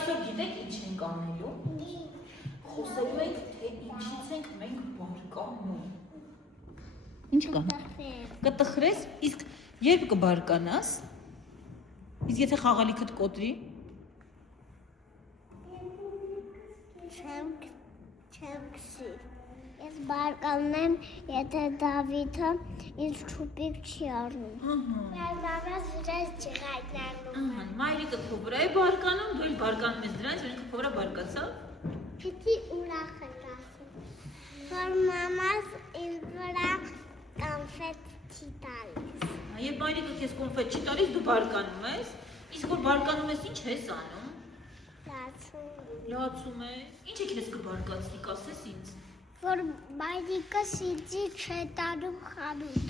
այսօր գիտեք ինչ ենք անելու։ Խոսելու ենք, թե ինչից ենք մենք բարկանում։ Ինչ կան։ Կտխրես, իսկ երբ կբարկանաս։ Իսկ եթե խաղալիքդ կոտրի։ Չեմ քսի։ Ես բարկանում եմ, եթե Դավիթը ինձ չուպիկ չի առնում։ Մամաս վրաս չղայտնանում։ Մայրիկը քո վրա է բարկանում, դու էլ բարկանում ես դրանից, որ ինքը քո վրա բարկացավ։ Պիտի ուրախ եմ ասում։ Որ մամաս ինձ վրա կոնֆետ չի տալիս։ Եվ մայրիկը քեզ կոնֆետ չի տալիս, դու բարկանում ես, իսկ որ բարկանում ես, ինչ ես անում։ Լացում ես։ Ինչ է քեզ կբարկացնի, կասես ինձ։ Որ մայրիկս ինձի չէ տանում խանութ։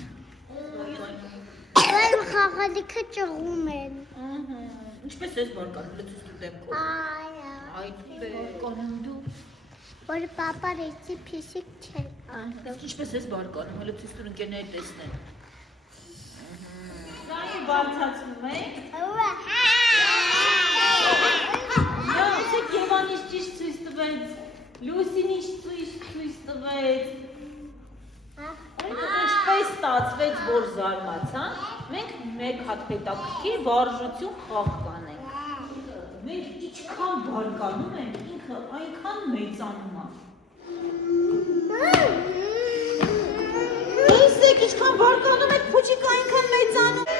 Որ խաղալիքը ճղում են։ Ինչպես ես բարկանում, լցուս դու դեպքով։ Այդ բարկանում դու։ Որ պապա ռեցի փիսիկ չէ։ Ինչպես ես բարկանում, հələ ցույց տուր ընկերները տեսնեն։ Դայի բարձացնում եք։ Յասեք Եվան ինչ ճիշտ ցույց տվեց, Լուսին ինչ ցույց տվեց։ Ինչպես ստացվեց, որ զարմացա, մենք մեկ հատ հետաքրքիր վարժություն խաղ կանենք։ Մենք ինչքան բարկանում ենք, ինքը այնքան մեծանում է։ Տեսեք, ինչքան բարկանում եք, փուչիկը այնքան մեծանում։